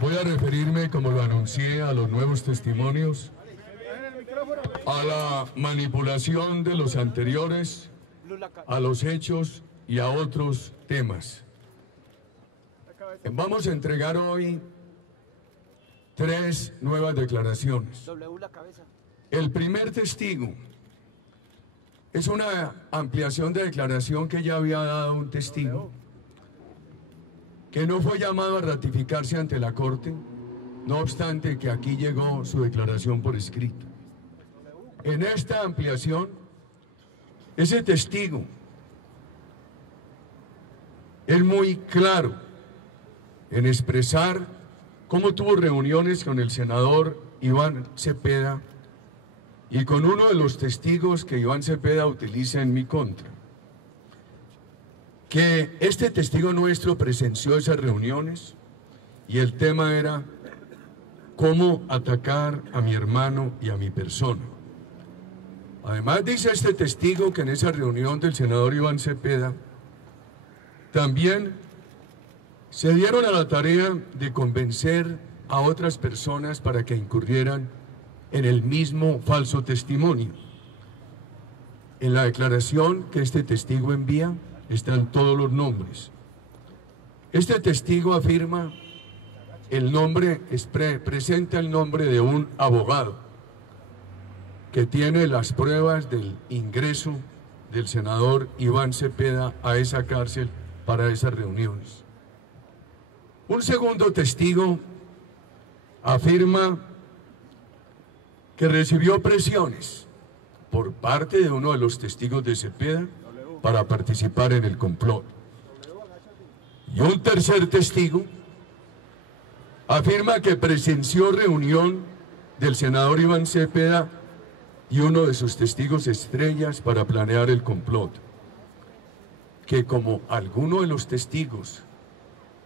Voy a referirme, como lo anuncié, a los nuevos testimonios, a la manipulación de los anteriores, a los hechos y a otros temas. Vamos a entregar hoy 3 nuevas declaraciones. El primer testigo es una ampliación de declaración que ya había dado un testigo, que no fue llamado a ratificarse ante la Corte, no obstante que aquí llegó su declaración por escrito. En esta ampliación, ese testigo es muy claro en expresar cómo tuvo reuniones con el senador Iván Cepeda y con uno de los testigos que Iván Cepeda utiliza en mi contra. Que este testigo nuestro presenció esas reuniones y el tema era cómo atacar a mi hermano y a mi persona. Además dice este testigo que en esa reunión del senador Iván Cepeda también se dieron a la tarea de convencer a otras personas para que incurrieran en el mismo falso testimonio. En la declaración que este testigo envía están todos los nombres. Este testigo afirma el nombre, presenta el nombre de un abogado que tiene las pruebas del ingreso del senador Iván Cepeda a esa cárcel para esas reuniones. Un segundo testigo afirma que recibió presiones por parte de uno de los testigos de Cepeda para participar en el complot. Y un tercer testigo afirma que presenció reunión del senador Iván Cepeda y uno de sus testigos estrellas para planear el complot. Que como alguno de los testigos,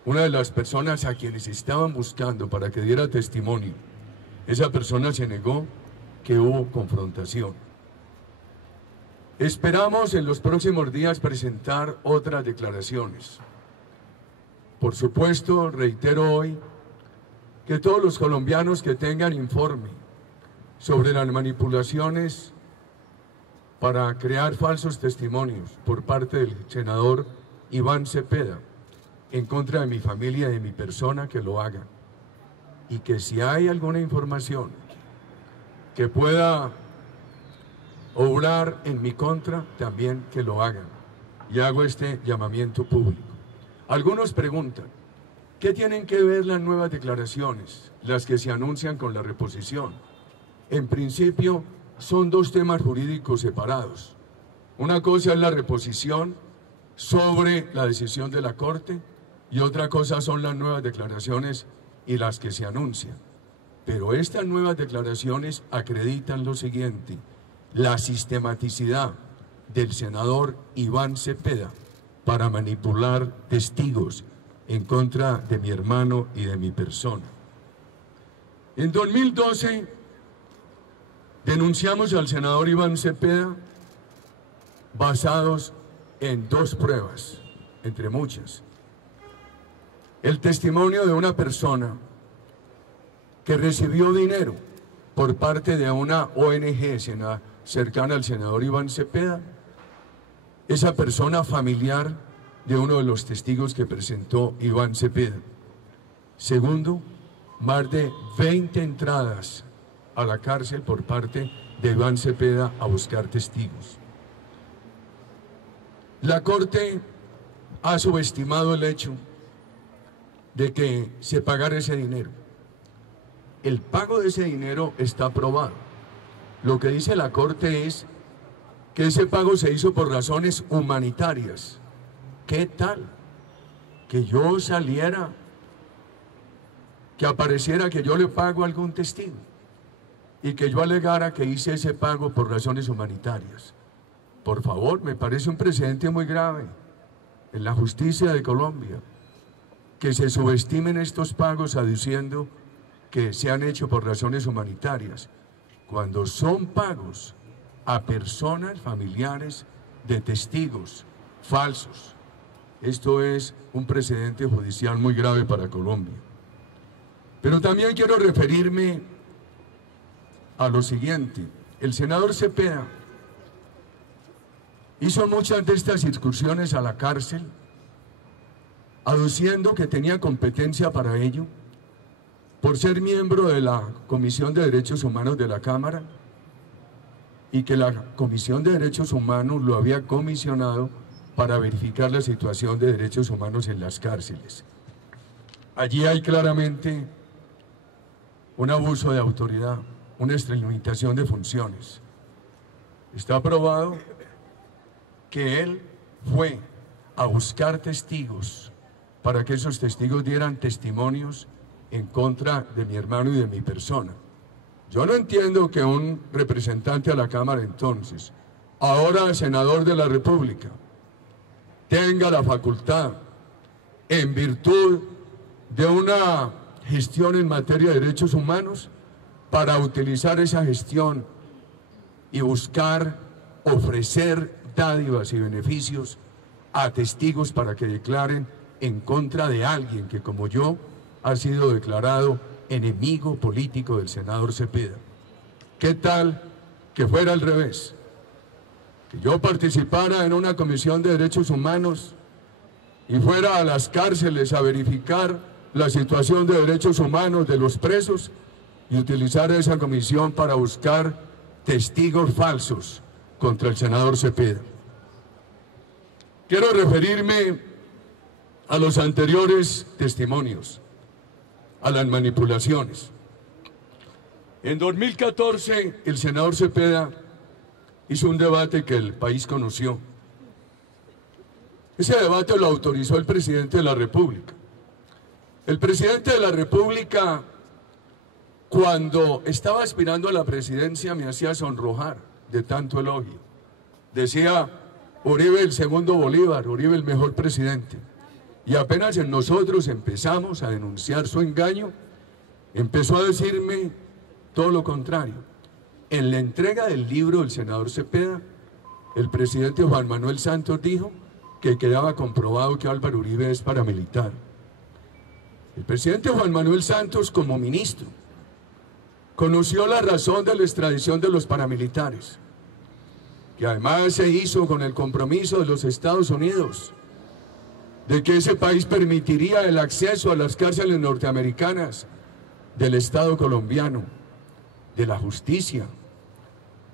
una de las personas a quienes estaban buscando para que diera testimonio, esa persona se negó, que hubo confrontación. Esperamos en los próximos días presentar otras declaraciones. Por supuesto, reitero hoy que todos los colombianos que tengan informe sobre las manipulaciones para crear falsos testimonios por parte del senador Iván Cepeda en contra de mi familia y de mi persona, que lo hagan. Y que si hay alguna información que pueda obrar en mi contra, también que lo hagan. Y hago este llamamiento público. Algunos preguntan, ¿qué tienen que ver las nuevas declaraciones, las que se anuncian con la reposición? En principio, son 2 temas jurídicos separados. Una cosa es la reposición sobre la decisión de la Corte y otra cosa son las nuevas declaraciones y las que se anuncian. Pero estas nuevas declaraciones acreditan lo siguiente: la sistematicidad del senador Iván Cepeda para manipular testigos en contra de mi hermano y de mi persona. En 2012 denunciamos al senador Iván Cepeda basados en 2 pruebas, entre muchas. El testimonio de una persona que recibió dinero por parte de una ONG cercana al senador Iván Cepeda, esa persona familiar de uno de los testigos que presentó Iván Cepeda. Segundo, más de 20 entradas a la cárcel por parte de Iván Cepeda a buscar testigos. La Corte ha subestimado el hecho de que se pagara ese dinero. El pago de ese dinero está aprobado. Lo que dice la Corte es que ese pago se hizo por razones humanitarias. ¿Qué tal? Que yo saliera, que apareciera que yo le pago a algún testigo y que yo alegara que hice ese pago por razones humanitarias. Por favor, me parece un precedente muy grave en la justicia de Colombia, que se subestimen estos pagos aduciendo que se han hecho por razones humanitarias, cuando son pagos a personas familiares de testigos falsos. Esto es un precedente judicial muy grave para Colombia. Pero también quiero referirme a lo siguiente. El senador Cepeda hizo muchas de estas excursiones a la cárcel, aduciendo que tenía competencia para ello, por ser miembro de la Comisión de Derechos Humanos de la Cámara, y que la Comisión de Derechos Humanos lo había comisionado para verificar la situación de derechos humanos en las cárceles. Allí hay claramente un abuso de autoridad, una extralimitación de funciones. Está probado que él fue a buscar testigos para que esos testigos dieran testimonios en contra de mi hermano y de mi persona. Yo no entiendo que un representante a la Cámara entonces, ahora senador de la República, tenga la facultad, en virtud de una gestión en materia de derechos humanos, para utilizar esa gestión y buscar ofrecer dádivas y beneficios a testigos para que declaren en contra de alguien que, como yo, ha sido declarado enemigo político del senador Cepeda. ¿Qué tal que fuera al revés? Que yo participara en una comisión de derechos humanos y fuera a las cárceles a verificar la situación de derechos humanos de los presos y utilizar esa comisión para buscar testigos falsos contra el senador Cepeda. Quiero referirme a los anteriores testimonios, a las manipulaciones. En 2014, el senador Cepeda hizo un debate que el país conoció. Ese debate lo autorizó el presidente de la República. El presidente de la República, cuando estaba aspirando a la presidencia, me hacía sonrojar de tanto elogio. Decía, Uribe el segundo Bolívar, Uribe el mejor presidente. Y apenas nosotros empezamos a denunciar su engaño, empezó a decirme todo lo contrario. En la entrega del libro del senador Cepeda, el presidente Juan Manuel Santos dijo que quedaba comprobado que Álvaro Uribe es paramilitar. El presidente Juan Manuel Santos, como ministro, conoció la razón de la extradición de los paramilitares, que además se hizo con el compromiso de los Estados Unidos de que ese país permitiría el acceso a las cárceles norteamericanas del Estado colombiano, de la justicia,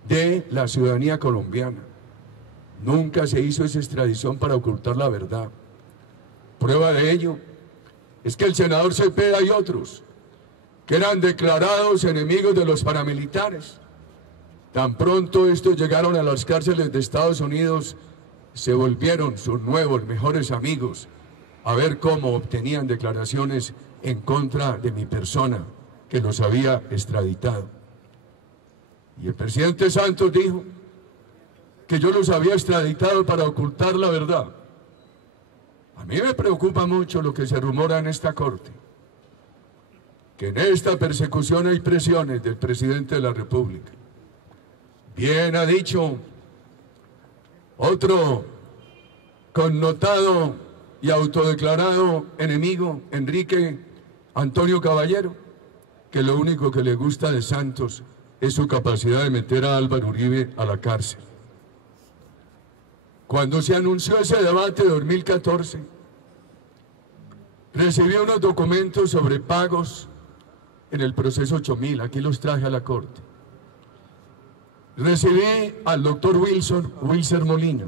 de la ciudadanía colombiana. Nunca se hizo esa extradición para ocultar la verdad. Prueba de ello es que el senador Cepeda y otros, que eran declarados enemigos de los paramilitares, tan pronto estos llegaron a las cárceles de Estados Unidos, se volvieron sus nuevos mejores amigos a ver cómo obtenían declaraciones en contra de mi persona, que los había extraditado. Y el presidente Santos dijo que yo los había extraditado para ocultar la verdad. A mí me preocupa mucho lo que se rumora en esta corte, que en esta persecución hay presiones del presidente de la República. Bien ha dicho otro connotado y autodeclarado enemigo, Enrique Antonio Caballero, que lo único que le gusta de Santos es su capacidad de meter a Álvaro Uribe a la cárcel. Cuando se anunció ese debate de 2014, recibí unos documentos sobre pagos en el proceso 8000, aquí los traje a la corte. Recibí al doctor Wilson Molina.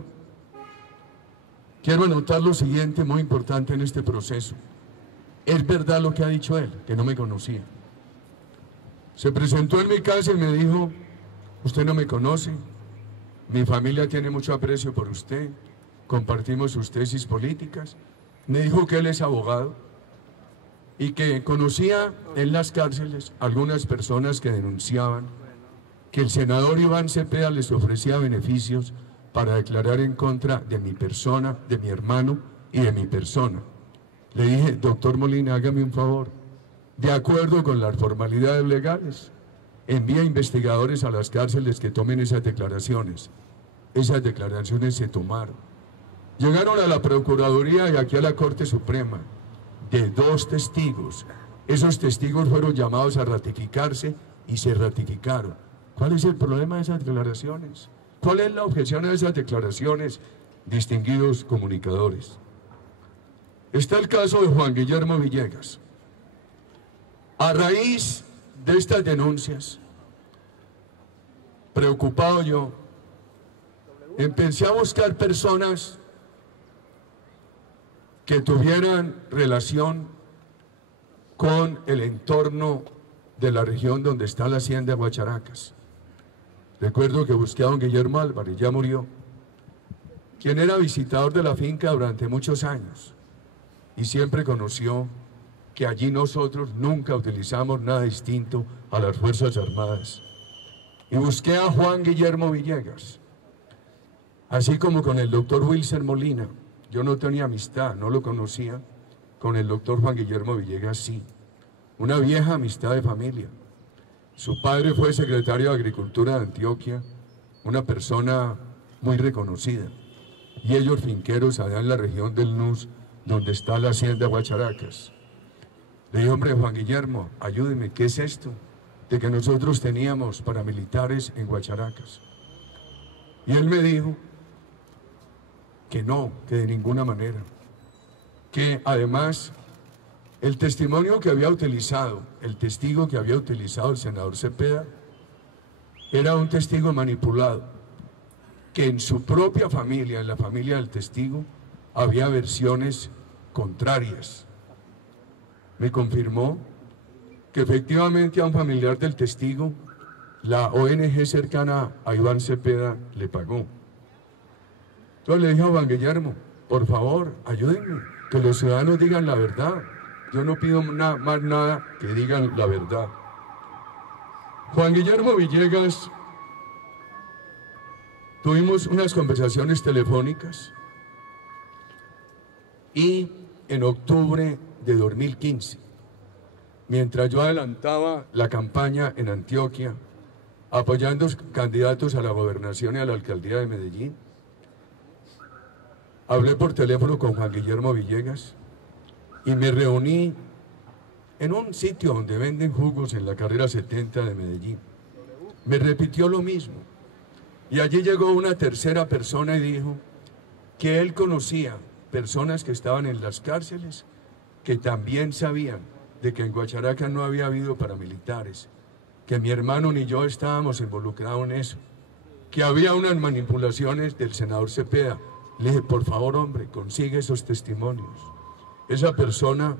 Quiero anotar lo siguiente, muy importante en este proceso. Es verdad lo que ha dicho él, que no me conocía. Se presentó en mi casa y me dijo, usted no me conoce, mi familia tiene mucho aprecio por usted, compartimos sus tesis políticas. Me dijo que él es abogado y que conocía en las cárceles algunas personas que denunciaban que el senador Iván Cepeda les ofrecía beneficios para declarar en contra de mi persona, de mi hermano y de mi persona. Le dije, doctor Molina, hágame un favor, de acuerdo con las formalidades legales, envía investigadores a las cárceles que tomen esas declaraciones. Esas declaraciones se tomaron. Llegaron a la Procuraduría y aquí a la Corte Suprema, de 2 testigos Esos testigos fueron llamados a ratificarse y se ratificaron. ¿Cuál es el problema de esas declaraciones? ¿Cuál es la objeción a esas declaraciones, distinguidos comunicadores? Está el caso de Juan Guillermo Villegas. A raíz de estas denuncias, preocupado yo, empecé a buscar personas que tuvieran relación con el entorno de la región donde está la hacienda de Guacharacas. Recuerdo que busqué a don Guillermo Álvarez, ya murió, quien era visitador de la finca durante muchos años y siempre conoció que allí nosotros nunca utilizamos nada distinto a las Fuerzas Armadas. Y busqué a Juan Guillermo Villegas, así como con el doctor Wilson Molina. Yo no tenía amistad, no lo conocía. Con el doctor Juan Guillermo Villegas sí, una vieja amistad de familia. Su padre fue secretario de Agricultura de Antioquia, una persona muy reconocida. Y ellos finqueros allá en la región del Nus, donde está la hacienda Guacharacas. Le dije, hombre, Juan Guillermo, ayúdeme, ¿qué es esto de que nosotros teníamos paramilitares en Guacharacas? Y él me dijo que no, que de ninguna manera. Que además el testimonio que había utilizado, el testigo que había utilizado el senador Cepeda, era un testigo manipulado, que en su propia familia, en la familia del testigo, había versiones contrarias. Me confirmó que efectivamente a un familiar del testigo, la ONG cercana a Iván Cepeda le pagó. Entonces le dije a Juan Guillermo, por favor, ayúdenme, que los ciudadanos digan la verdad. Yo no pido más nada que digan la verdad. Juan Guillermo Villegas, tuvimos unas conversaciones telefónicas y en octubre de 2015, mientras yo adelantaba la campaña en Antioquia, apoyando candidatos a la gobernación y a la alcaldía de Medellín, hablé por teléfono con Juan Guillermo Villegas y me reuní en un sitio donde venden jugos en la carrera 70 de Medellín. Me repitió lo mismo. Y allí llegó una tercera persona y dijo que él conocía personas que estaban en las cárceles que también sabían de que en Guacharacas no había habido paramilitares, que mi hermano ni yo estábamos involucrados en eso, que había unas manipulaciones del senador Cepeda. Le dije, por favor, hombre, consigue esos testimonios. Esa persona,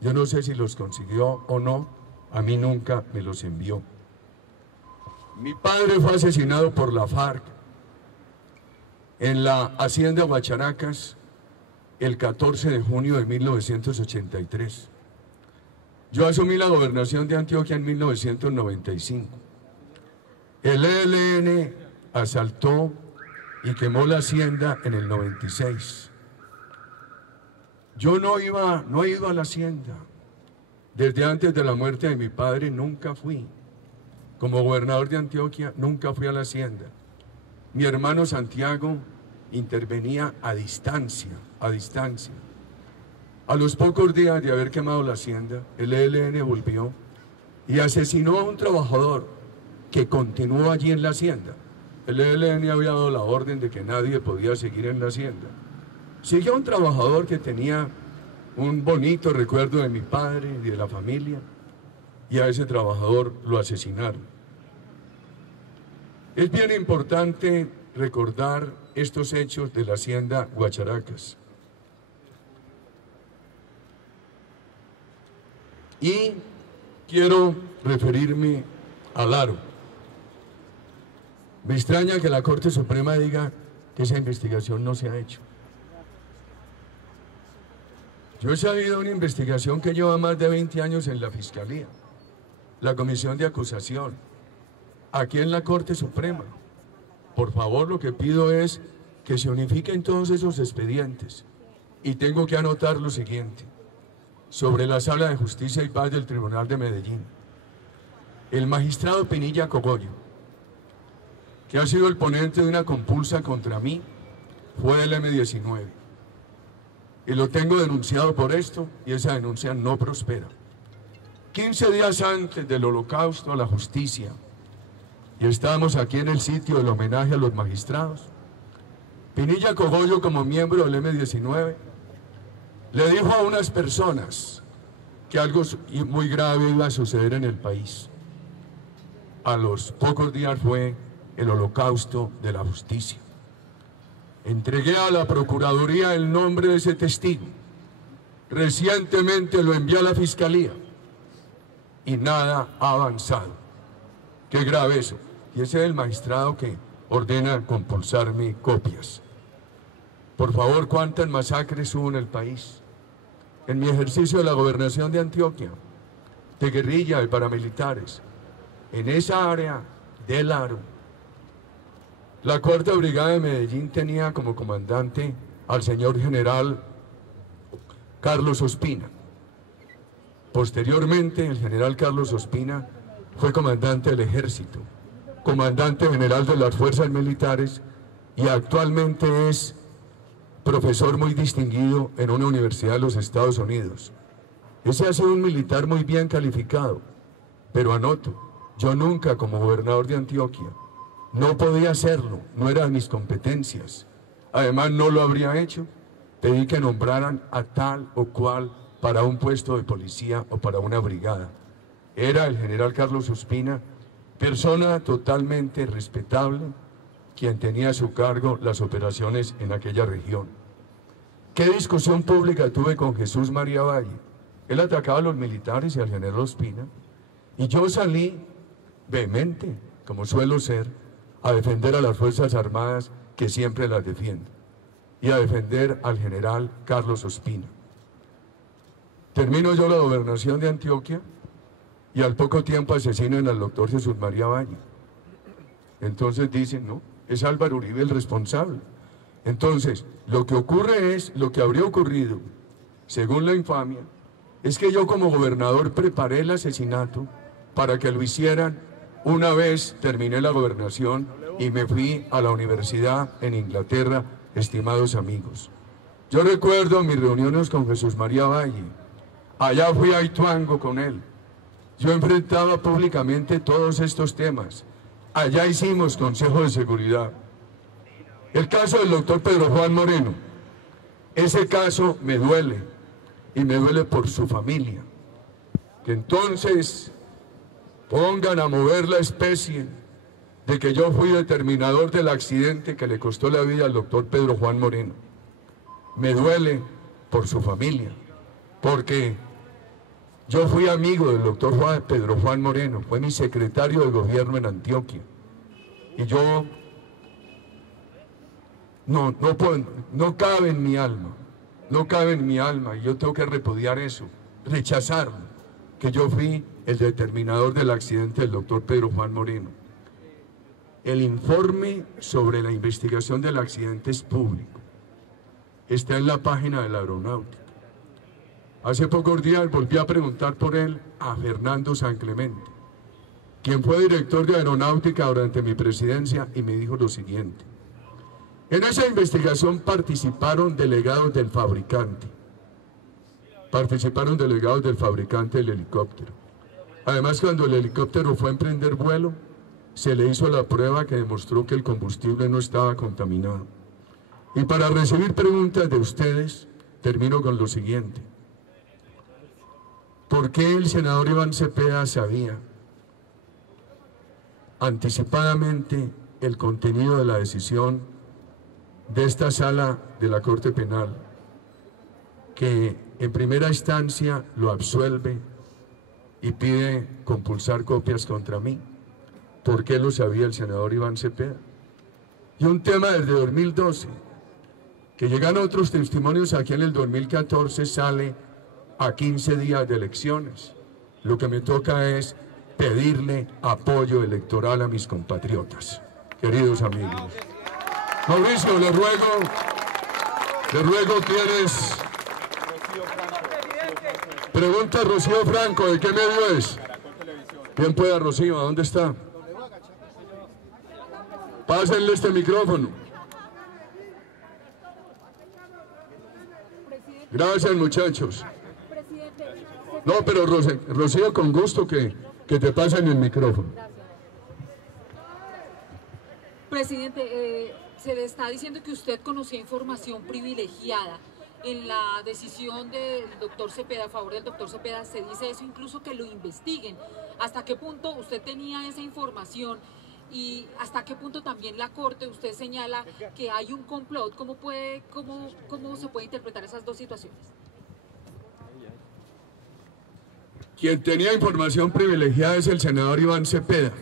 yo no sé si los consiguió o no, a mí nunca me los envió. Mi padre fue asesinado por la FARC en la hacienda Guacharacas el 14 de junio de 1983. Yo asumí la gobernación de Antioquia en 1995. El ELN asaltó y quemó la hacienda en el 96. Yo no he ido a la hacienda. Desde antes de la muerte de mi padre nunca fui. Como gobernador de Antioquia nunca fui a la hacienda. Mi hermano Santiago intervenía a distancia, a distancia. A los pocos días de haber quemado la hacienda, el ELN volvió y asesinó a un trabajador que continuó allí en la hacienda. El ELN había dado la orden de que nadie podía seguir en la hacienda. Siguió a un trabajador que tenía un bonito recuerdo de mi padre y de la familia, y a ese trabajador lo asesinaron. Es bien importante recordar estos hechos de la hacienda Guacharacas. Y quiero referirme al Aro. Me extraña que la Corte Suprema diga que esa investigación no se ha hecho. Yo he sabido una investigación que lleva más de 20 años en la Fiscalía, la Comisión de Acusación, aquí en la Corte Suprema. Por favor, lo que pido es que se unifiquen todos esos expedientes. Y tengo que anotar lo siguiente. Sobre la Sala de Justicia y Paz del Tribunal de Medellín, el magistrado Pinilla Cogollo, que ha sido el ponente de una compulsa contra mí, fue del M-19. Y lo tengo denunciado por esto y esa denuncia no prospera. 15 días antes del Holocausto a la justicia, y estábamos aquí en el sitio del homenaje a los magistrados, Pinilla Cogollo, como miembro del M-19, le dijo a unas personas que algo muy grave iba a suceder en el país. A los pocos días fue el Holocausto de la justicia. Entregué a la Procuraduría el nombre de ese testigo. Recientemente lo envié a la Fiscalía y nada ha avanzado. Qué grave eso. Y ese es el magistrado que ordena compulsarme copias. Por favor, ¿cuántas masacres hubo en el país? En mi ejercicio de la gobernación de Antioquia, de guerrilla, de paramilitares, en esa área del Aro, la Cuarta Brigada de Medellín tenía como comandante al señor general Carlos Ospina. Posteriormente, el general Carlos Ospina fue comandante del Ejército, comandante general de las Fuerzas Militares y actualmente es profesor muy distinguido en una universidad de los Estados Unidos. Ese ha sido un militar muy bien calificado, pero anoto, yo nunca como gobernador de Antioquia no podía hacerlo, no eran mis competencias. Además no lo habría hecho, pedí que nombraran a tal o cual para un puesto de policía o para una brigada. Era el general Carlos Ospina, persona totalmente respetable, quien tenía a su cargo las operaciones en aquella región. ¿Qué discusión pública tuve con Jesús María Valle? Él atacaba a los militares y al general Ospina, y yo salí vehemente, como suelo ser, a defender a las Fuerzas Armadas, que siempre las defiendo, y a defender al general Carlos Ospina. Termino yo la gobernación de Antioquia, y al poco tiempo asesinan al doctor Jesús María Valle. Entonces dicen, no, es Álvaro Uribe el responsable. Entonces, lo que ocurre es, lo que habría ocurrido, según la infamia, es que yo como gobernador preparé el asesinato para que lo hicieran una vez terminé la gobernación y me fui a la universidad en Inglaterra, estimados amigos. Yo recuerdo mis reuniones con Jesús María Valle. Allá fui a Ituango con él. Yo enfrentaba públicamente todos estos temas. Allá hicimos Consejo de Seguridad. El caso del doctor Pedro Juan Moreno, ese caso me duele, y me duele por su familia. Que entonces pongan a mover la especie de que yo fui determinador del accidente que le costó la vida al doctor Pedro Juan Moreno. Me duele por su familia, porque yo fui amigo del doctor Pedro Juan Moreno, fue mi secretario de gobierno en Antioquia. Y yo no cabe en mi alma, no cabe en mi alma, y yo tengo que repudiar eso, rechazarlo, que yo fui el determinador del accidente del doctor Pedro Juan Moreno. El informe sobre la investigación del accidente es público, está en la página de la Aeronáutica. Hace pocos días volví a preguntar por él a Fernando San Clemente, quien fue director de Aeronáutica durante mi presidencia, y me dijo lo siguiente: en esa investigación participaron delegados del fabricante del helicóptero. Además, cuando el helicóptero fue a emprender vuelo, se le hizo la prueba que demostró que el combustible no estaba contaminado. Y para recibir preguntas de ustedes, termino con lo siguiente: ¿por qué el senador Iván Cepeda sabía anticipadamente el contenido de la decisión de esta sala de la Corte Penal, que en primera instancia lo absuelve y pide compulsar copias contra mí? ¿Por qué lo sabía el senador Iván Cepeda? Y un tema desde 2012, que llegan otros testimonios aquí en el 2014, sale a 15 días de elecciones. Lo que me toca es pedirle apoyo electoral a mis compatriotas, queridos amigos. Mauricio, le ruego, ¿tienes? Pregunta Rocío Franco, ¿de qué medio es? Bien pueda, Rocío, ¿a dónde está? Pásenle este micrófono. Gracias, muchachos. Presidente, No, pero Rocío, con gusto que te pasen el micrófono. Presidente, se le está diciendo que usted conocía información privilegiada. En la decisión del doctor Cepeda, a favor del doctor Cepeda, se dice eso, incluso que lo investiguen. ¿Hasta qué punto usted tenía esa información? Y hasta qué punto también la Corte, usted señala que hay un complot. ¿Cómo se puede interpretar esas dos situaciones? Quien tenía información privilegiada es el senador Iván Cepeda,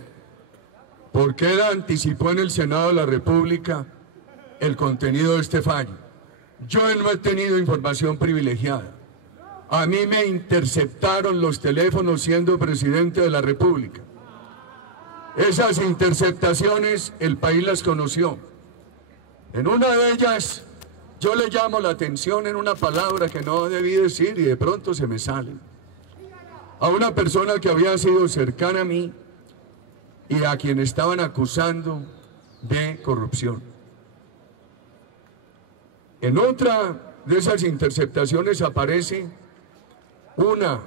porque él anticipó en el Senado de la República el contenido de este fallo. Yo no he tenido información privilegiada. A mí me interceptaron los teléfonos siendo presidente de la República. Esas interceptaciones el país las conoció. En una de ellas yo le llamo la atención en una palabra que no debí decir y de pronto se me sale. A una persona que había sido cercana a mí y a quien estaban acusando de corrupción. En otra de esas interceptaciones aparece una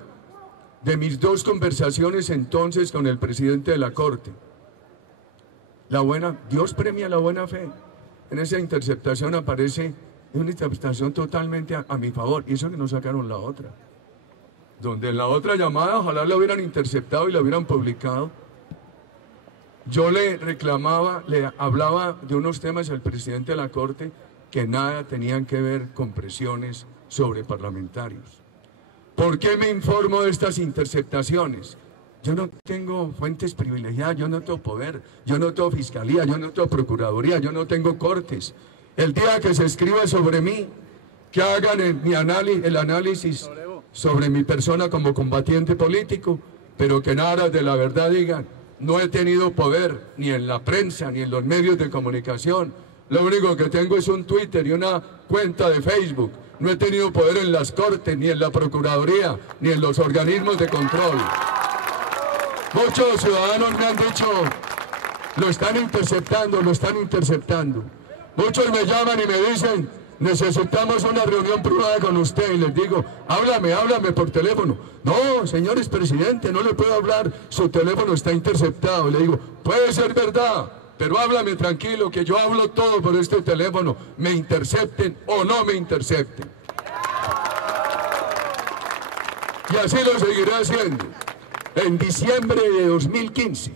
de mis dos conversaciones entonces con el presidente de la Corte. Dios premia la buena fe. En esa interceptación aparece una interpretación totalmente a mi favor, y eso que no sacaron la otra. Donde en la otra llamada ojalá la hubieran interceptado y la hubieran publicado. Yo le reclamaba, le hablaba de unos temas al presidente de la Corte que nada tenían que ver con presiones sobre parlamentarios. ¿Por qué me informo de estas interceptaciones? Yo no tengo fuentes privilegiadas, yo no tengo poder, yo no tengo fiscalía, yo no tengo procuraduría, yo no tengo cortes. El día que se escriba sobre mí, que hagan el análisis sobre mi persona como combatiente político, pero que nada de la verdad digan, no he tenido poder ni en la prensa ni en los medios de comunicación. Lo único que tengo es un Twitter y una cuenta de Facebook. No he tenido poder en las cortes, ni en la procuraduría, ni en los organismos de control. Muchos ciudadanos me han dicho, lo están interceptando, lo están interceptando. Muchos me llaman y me dicen, necesitamos una reunión privada con usted. Y les digo, háblame por teléfono. No, señores presidente, no le puedo hablar, su teléfono está interceptado. Y le digo, puede ser verdad, pero háblame tranquilo, que yo hablo todo por este teléfono, me intercepten o no me intercepten. Y así lo seguiré haciendo. En diciembre de 2015,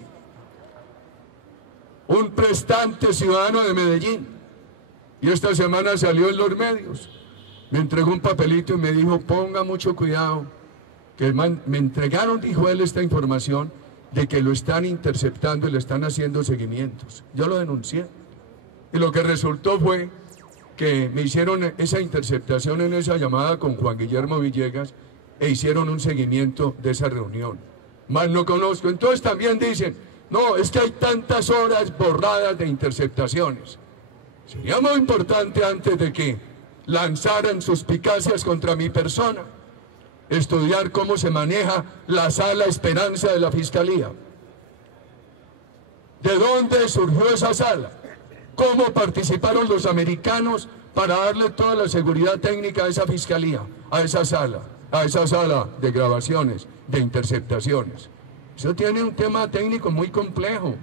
un prestante ciudadano de Medellín, y esta semana salió en los medios, me entregó un papelito y me dijo, ponga mucho cuidado, que me entregaron, dijo él, esta información, de que lo están interceptando y le están haciendo seguimientos. Yo lo denuncié. Y lo que resultó fue que me hicieron esa interceptación en esa llamada con Juan Guillermo Villegas e hicieron un seguimiento de esa reunión. Más no conozco. Entonces también dicen, no, es que hay tantas horas borradas de interceptaciones. Sería muy importante antes de que lanzaran suspicacias contra mi persona, estudiar cómo se maneja la Sala Esperanza de la Fiscalía. ¿De dónde surgió esa sala? ¿Cómo participaron los americanos para darle toda la seguridad técnica a esa fiscalía, a esa sala de grabaciones, de interceptaciones? Eso tiene un tema técnico muy complejo.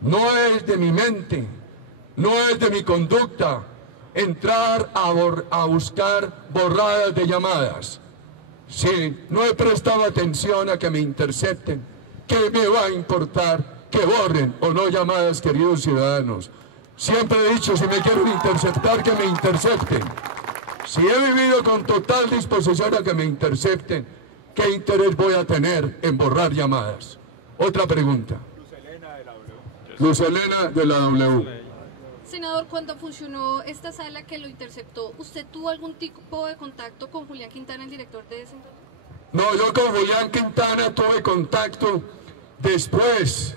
No es de mi mente, no es de mi conducta entrar a buscar borradas de llamadas. Si no he prestado atención a que me intercepten, ¿qué me va a importar que borren o no llamadas, queridos ciudadanos? Siempre he dicho, si me quieren interceptar, que me intercepten. Si he vivido con total disposición a que me intercepten, ¿qué interés voy a tener en borrar llamadas? Otra pregunta. Luz Helena de la W. Senador, cuando funcionó esta sala que lo interceptó, ¿usted tuvo algún tipo de contacto con Julián Quintana, el director de ese entonces? No, yo con Julián Quintana tuve contacto después,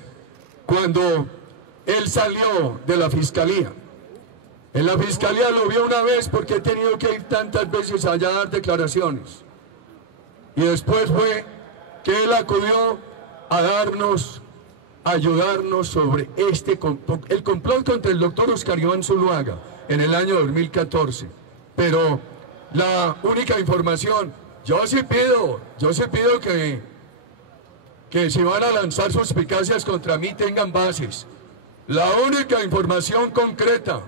cuando él salió de la fiscalía. En la fiscalía lo vi una vez porque he tenido que ir tantas veces allá a dar declaraciones. Y después fue que él acudió a ayudarnos sobre el complot contra el doctor Oscar Iván Zuluaga en el año 2014. Pero la única información Yo sí pido que si van a lanzar suspicacias contra mí tengan bases. La única información concreta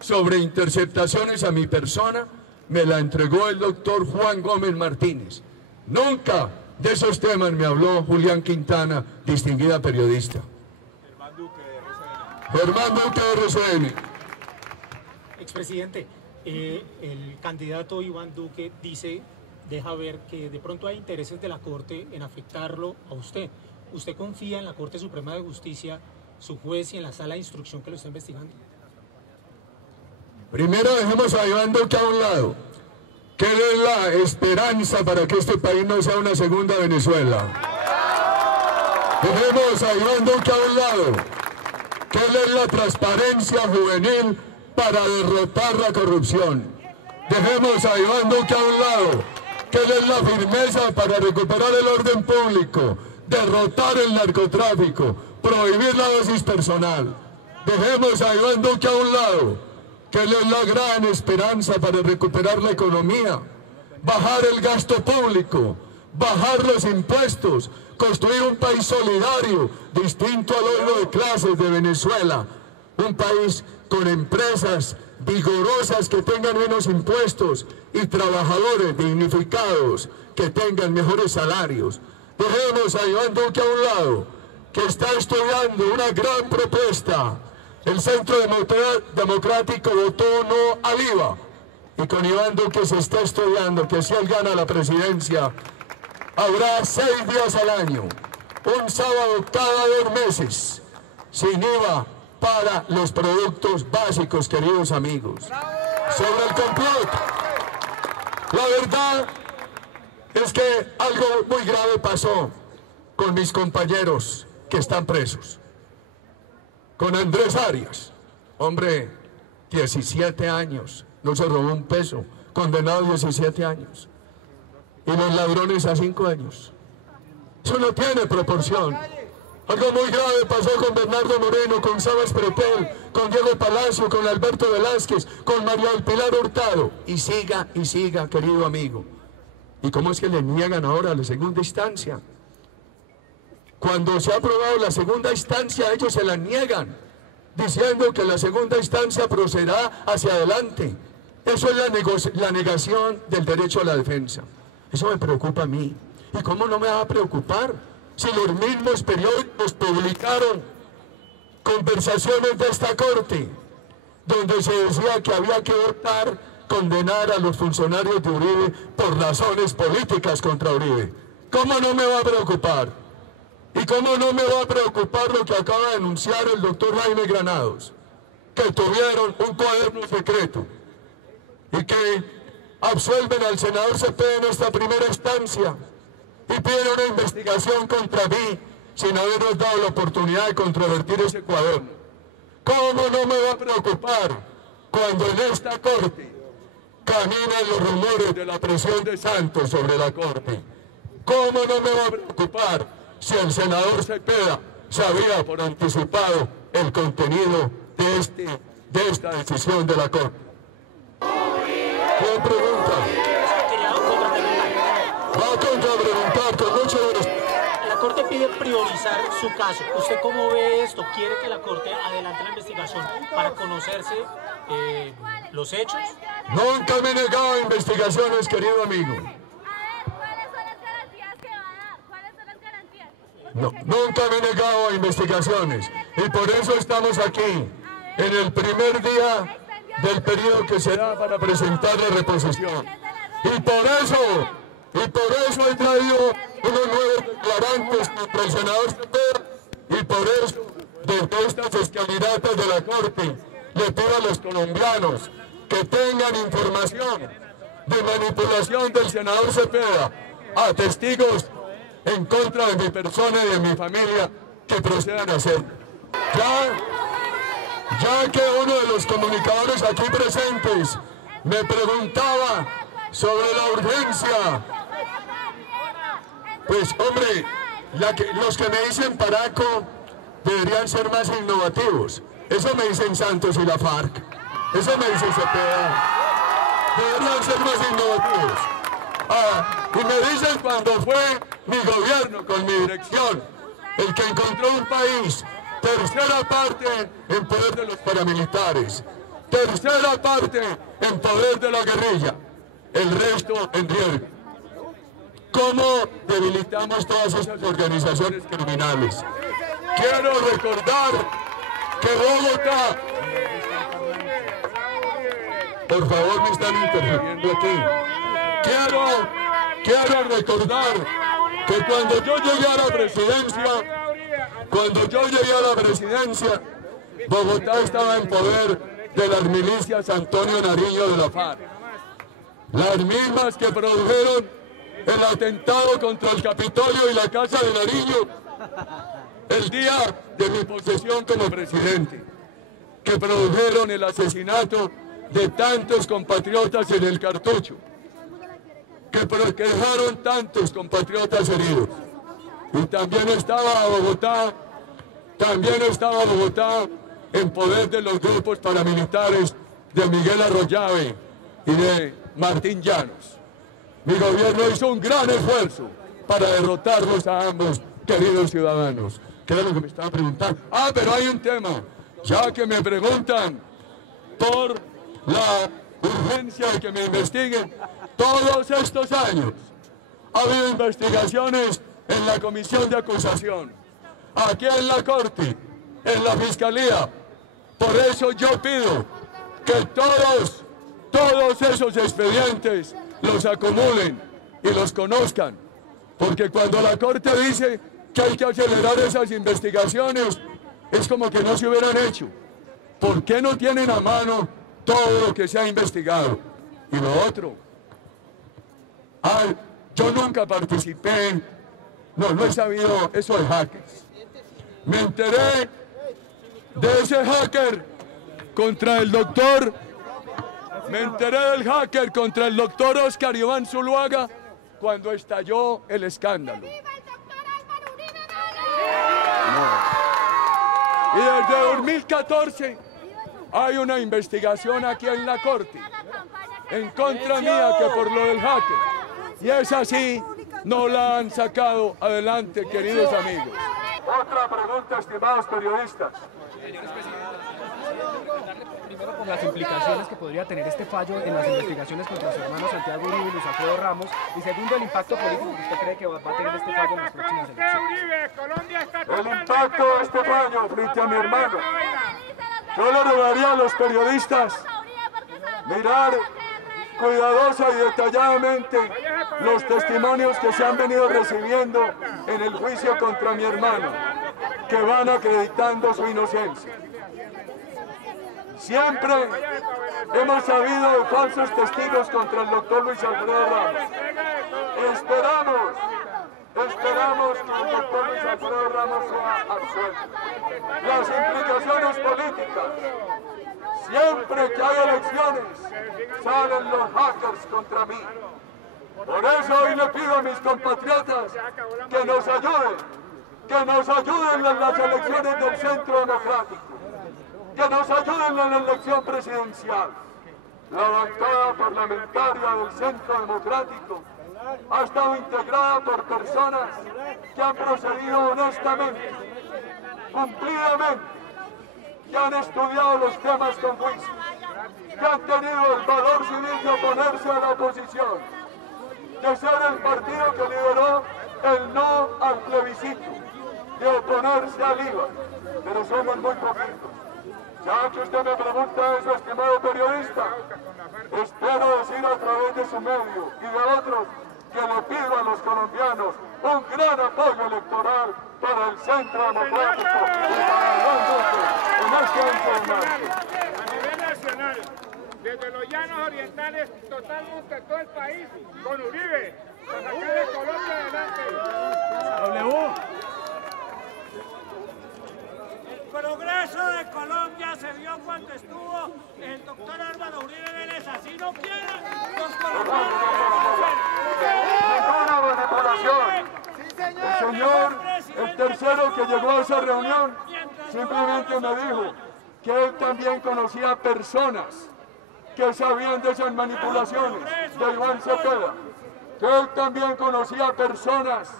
sobre interceptaciones a mi persona me la entregó el doctor Juan Gómez Martínez. Nunca de esos temas me habló Julián Quintana, distinguida periodista. Germán Duque de RCN. Expresidente, el candidato Iván Duque deja ver que de pronto hay intereses de la Corte en afectarlo a usted. ¿Usted confía en la Corte Suprema de Justicia, su juez y en la sala de instrucción que lo está investigando? Primero dejemos a Iván Duque a un lado. ¿Qué es la esperanza para que este país no sea una segunda Venezuela? Dejemos a Iván Duque a un lado. ¿Qué es la transparencia juvenil para derrotar la corrupción? Dejemos a Iván Duque a un lado. ¿Qué es la firmeza para recuperar el orden público, derrotar el narcotráfico, prohibir la dosis personal? Dejemos a Iván Duque a un lado. ¿Qué es la gran esperanza para recuperar la economía? Bajar el gasto público, bajar los impuestos, construir un país solidario, distinto al orden de clases de Venezuela. Un país con empresas vigorosas que tengan menos impuestos y trabajadores dignificados que tengan mejores salarios. Dejemos a Iván Duque a un lado, que está estudiando una gran propuesta. El Centro Democrático votó no al IVA, y con Iván Duque se está estudiando que si él gana la presidencia, habrá 6 días al año, un sábado cada 2 meses, sin IVA para los productos básicos, queridos amigos. Sobre el complot, la verdad es que algo muy grave pasó con mis compañeros que están presos. Con Andrés Arias, hombre, 17 años, no se robó un peso, condenado a 17 años. Y los ladrones a 5 años. Eso no tiene proporción. Algo muy grave pasó con Bernardo Moreno, con Sabas Pretel, con Diego Palacio, con Alberto Velázquez, con María del Pilar Hurtado. Y siga, querido amigo. ¿Y cómo es que le niegan ahora la segunda instancia? Cuando se ha aprobado la segunda instancia, ellos se la niegan, diciendo que la segunda instancia procederá hacia adelante. Eso es la negación del derecho a la defensa. Eso me preocupa a mí. ¿Y cómo no me va a preocupar? Si los mismos periódicos publicaron conversaciones de esta Corte, donde se decía que había que condenar a los funcionarios de Uribe por razones políticas contra Uribe. ¿Cómo no me va a preocupar? ¿Y cómo no me va a preocupar lo que acaba de denunciar el doctor Jaime Granados? Que tuvieron un cuaderno secreto y que absuelven al senador Cepeda en esta primera instancia y piden una investigación contra mí sin habernos dado la oportunidad de controvertir ese cuaderno. ¿Cómo no me va a preocupar cuando en esta Corte caminan los rumores de la presión de Santos sobre la Corte? ¿Cómo no me va a preocupar si el senador Cepeda sabía por anticipado el contenido de esta decisión de la Corte? ¿Quién pregunta? Va a contrapreguntar con mucho respeto. La Corte pide priorizar su caso. ¿Usted cómo ve esto? ¿Quiere que la Corte adelante la investigación para conocerse los hechos? Nunca me he negado a investigaciones, querido amigo. No, nunca me he negado a investigaciones y por eso estamos aquí en el primer día del periodo que se da para presentar la reposición. Y por eso he traído unos nuevos declarantes contra el senador Cepeda y por eso desde estas escalinatas de la Corte le pido a los colombianos que tengan información de manipulación del senador Cepeda a testigos en contra de mi persona y de mi familia que procedan a hacer. Ya que uno de los comunicadores aquí presentes me preguntaba sobre la urgencia, pues hombre, los que me dicen Paraco deberían ser más innovativos. Eso me dicen Santos y la FARC, eso me dice Cepeda, deberían ser más innovativos. Y me dicen cuando fue mi gobierno con mi dirección el que encontró un país, tercera parte en poder de los paramilitares, tercera parte en poder de la guerrilla, el resto en riesgo. ¿Cómo debilitamos todas esas organizaciones criminales? Quiero recordar que Bogotá... Por favor, me están interfiriendo aquí. Quiero recordar que cuando yo llegué a la presidencia, Bogotá estaba en poder de las milicias Antonio Nariño de la FARC. Las mismas que produjeron el atentado contra el Capitolio y la casa de Nariño el día de mi posesión como presidente, que produjeron el asesinato de tantos compatriotas en el Cartucho, que dejaron tantos compatriotas heridos. Y también estaba Bogotá en poder de los grupos paramilitares de Miguel Arroyave y de Martín Llanos. Mi gobierno hizo un gran esfuerzo para derrotarlos a ambos, queridos ciudadanos. ¿Qué era lo que me estaba preguntando? Pero hay un tema, ya que me preguntan por la urgencia de que me investiguen. Todos estos años ha habido investigaciones en la comisión de acusación, aquí en la Corte, en la Fiscalía. Por eso yo pido que todos esos expedientes los acumulen y los conozcan, porque cuando la Corte dice que hay que acelerar esas investigaciones, es como que no se hubieran hecho. ¿Por qué no tienen a mano todo lo que se ha investigado? Y lo otro, yo nunca participé, no he sabido eso de hackers. Me enteré de ese hacker contra el doctor, Oscar Iván Zuluaga cuando estalló el escándalo. Y desde 2014 hay una investigación aquí en la Corte en contra mía que por lo del hacker. Y es así, no la han sacado adelante, queridos amigos. Otra pregunta, estimados periodistas. Primero, por las implicaciones que podría tener este fallo en las investigaciones contra su hermano Santiago Uribe y Luis Alfredo Ramos. Y segundo, el impacto político que usted cree que va a tener este fallo en las próximas elecciones. El impacto de este fallo frente a mi hermano. Yo le rogaría a los periodistas mirar cuidadosa y detalladamente los testimonios que se han venido recibiendo en el juicio contra mi hermano, que van acreditando su inocencia. Siempre hemos sabido de falsos testigos contra el doctor Luis Alfredo Ramos. Esperamos que el doctor Luis Alfredo Ramos sea absuelto. Las implicaciones políticas. Siempre que hay elecciones, salen los hackers contra mí. Por eso hoy le pido a mis compatriotas que nos ayuden en las elecciones del Centro Democrático, que nos ayuden en la elección presidencial. La bancada parlamentaria del Centro Democrático ha estado integrada por personas que han procedido honestamente, cumplidamente, que han estudiado los temas con juicio, que han tenido el valor civil de oponerse a la oposición, de ser el partido que lideró el no al plebiscito, de oponerse al IVA, pero somos muy poquitos. Ya que usted me pregunta eso, estimado periodista, espero decir a través de su medio y de otros que le pido a los colombianos un gran apoyo electoral para el Centro Democrático y para Iván Duque en este 11 de marzo. A nivel nacional, desde los llanos orientales, totalmente todo el país, con Uribe, para sacar de Colombia adelante. El progreso de Colombia se vio cuando estuvo el doctor Álvaro Uribe Vélez. Así no quieren los colombianos. Ninguna manipulación. El señor, el tercero que llegó a esa reunión, simplemente me dijo que él también conocía personas que sabían de esas manipulaciones de Iván Cepeda, que él también conocía personas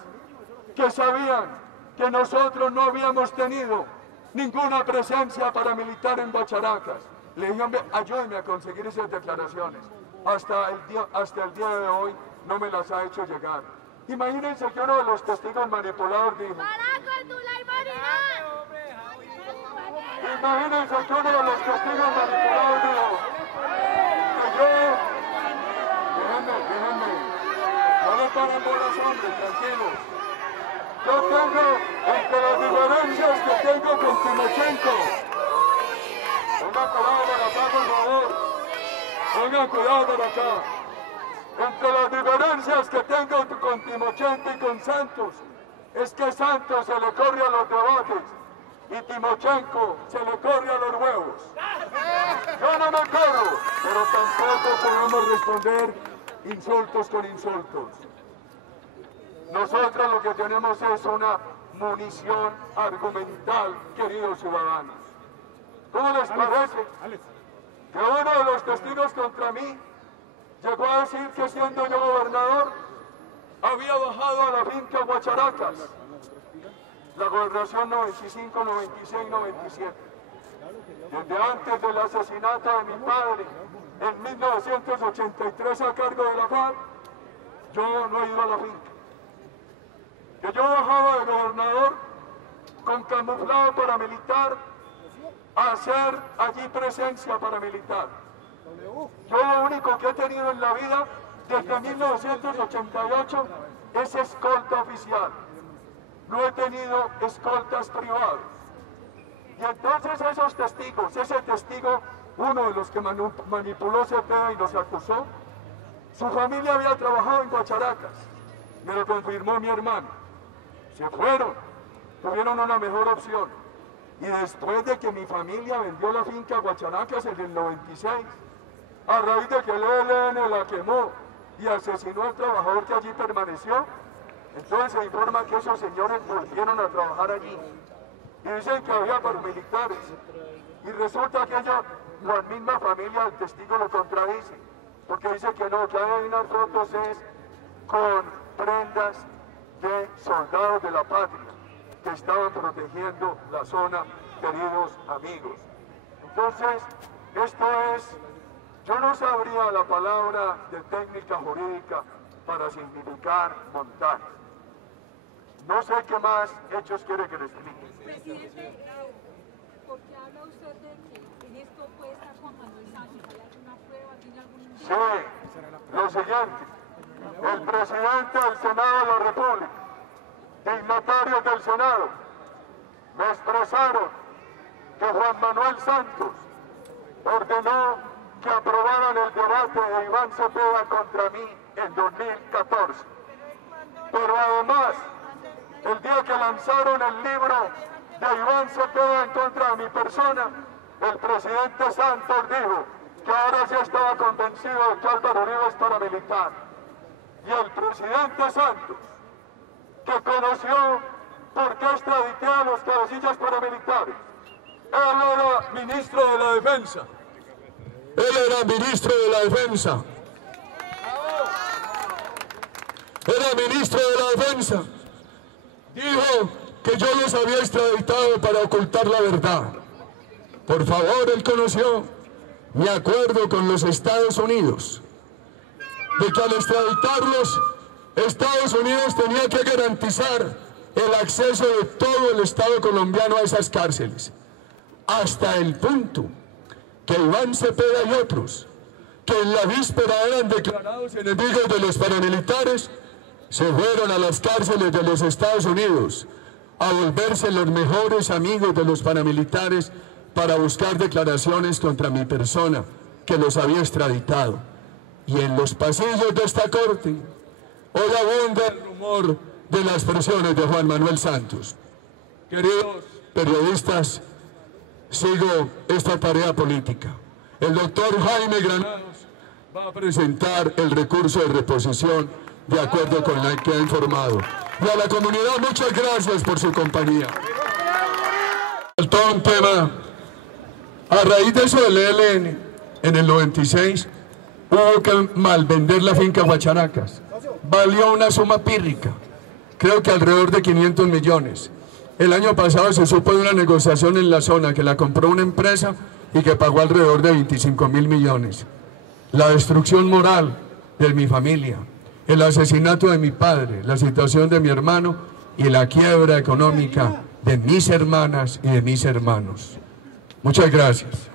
que sabían que nosotros no habíamos tenido ninguna presencia paramilitar en Guacharacas. Le dije, hombre, ayúdenme a conseguir esas declaraciones. Hasta el día de hoy no me las ha hecho llegar. Imagínense que uno de los testigos manipulados dijo... Imagínense que uno de los testigos manipulados dijo que yo... Déjenme. No le paren bolas, hombre, tranquilos. Yo tengo, entre las diferencias que tengo con Timochenko... Pongan cuidado por acá, por favor. Pongan cuidado por acá. Entre las diferencias que tengo con Timochenko y con Santos, es que Santos se le corre a los debates y Timochenko se le corre a los huevos. Yo no me corro, pero tampoco podemos responder insultos con insultos. Nosotros lo que tenemos es una munición argumental, queridos ciudadanos. ¿Cómo les parece que uno de los testigos contra mí llegó a decir que siendo yo gobernador había bajado a la finca Guacharacas, la gobernación 95, 96, 97, desde antes del asesinato de mi padre en 1983 a cargo de la FARC? Yo no he ido a la finca. Que yo bajaba de gobernador con camuflado paramilitar a hacer allí presencia paramilitar. Yo lo único que he tenido en la vida desde 1988 es escolta oficial. No he tenido escoltas privadas. Y entonces esos testigos, ese testigo, uno de los que manipuló Cepeda y nos acusó, su familia había trabajado en Guacharacas. Me lo confirmó mi hermano. Se fueron, tuvieron una mejor opción. Y después de que mi familia vendió la finca Guacharacas en el 96, a raíz de que el ELN la quemó y asesinó al trabajador que allí permaneció, entonces se informa que esos señores volvieron a trabajar allí. Y dicen que había paramilitares. Y resulta que la misma familia del testigo lo contradice, porque dice que no, que hay unas fotos es con prendas de soldados de la patria que estaban protegiendo la zona, queridos amigos. Entonces, esto es, yo no sabría la palabra de técnica jurídica para significar montaje. No sé qué más hechos quiere que le explique. Presidente, ¿por qué habla usted de que en esto puede estar Juan Manuel Santos? ¿Hay alguna prueba? ¿Tiene algún indicio? Sí, lo siguiente. El presidente del Senado de la República, dignatarios del Senado, me expresaron que Juan Manuel Santos ordenó que aprobaran el debate de Iván Cepeda contra mí en 2014. Pero además, el día que lanzaron el libro de Iván Cepeda en contra de mi persona, el presidente Santos dijo que ahora sí estaba convencido de que Álvaro Uribe es paramilitar. Y el presidente Santos, que conoció por qué extradité a los cabecillas paramilitares, él era ministro de la Defensa. Él era ministro de la Defensa. Era ministro de la Defensa. Dijo que yo los había extraditado para ocultar la verdad. Por favor, él conoció mi acuerdo con los Estados Unidos, de que al extraditarlos, Estados Unidos tenía que garantizar el acceso de todo el Estado colombiano a esas cárceles, hasta el punto que Iván Cepeda y otros, que en la víspera eran declarados enemigos de los paramilitares, se fueron a las cárceles de los Estados Unidos a volverse los mejores amigos de los paramilitares para buscar declaraciones contra mi persona, que los había extraditado. Y en los pasillos de esta corte, hoy abunda el rumor de las presiones de Juan Manuel Santos. Queridos periodistas, sigo esta tarea política. El doctor Jaime Granados va a presentar el recurso de reposición de acuerdo con la que ha informado. Y a la comunidad, muchas gracias por su compañía. Faltó un tema. A raíz de eso del ELN, en el 96, hubo que malvender la finca Guacharacas. valió una suma pírrica, creo que alrededor de 500 millones. El año pasado se supo de una negociación en la zona que la compró una empresa y que pagó alrededor de 25.000 millones. La destrucción moral de mi familia, el asesinato de mi padre, la situación de mi hermano y la quiebra económica de mis hermanas y de mis hermanos. Muchas gracias.